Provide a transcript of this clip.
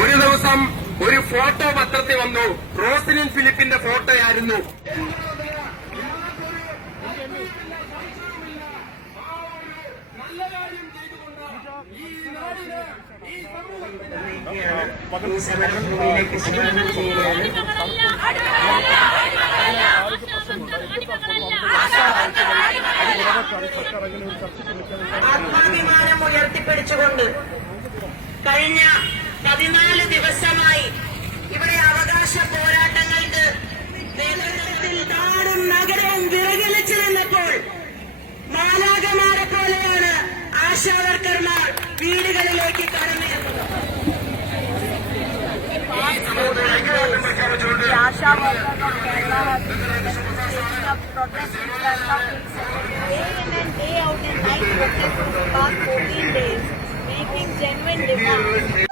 ഒരു ദിവസം ഒരു ഫോട്ടോ പത്രത്തിൽ വന്നു. റോസ്ലിൻ ഫിലിപ്പിന്റെ ഫോട്ടോയായിരുന്നു. ആത്മാഭിമാനം ഉയർത്തിപ്പിടിച്ചുകൊണ്ട് കഴിഞ്ഞ 14 ദിവസമായി ഇവിടെ അവകാശ പോരാട്ടങ്ങൾക്ക് നേതൃത്വത്തിൽ നാടും നഗരവും വിറകലിച്ചു നിന്നപ്പോൾ മാലാഖമാരെ പോലെയാണ് ആശാവർക്കർമാർ വീടുകളിലേക്ക് കടന്നിരുന്നത്. Day in and day out in night working for the past 14 days, making genuine demands.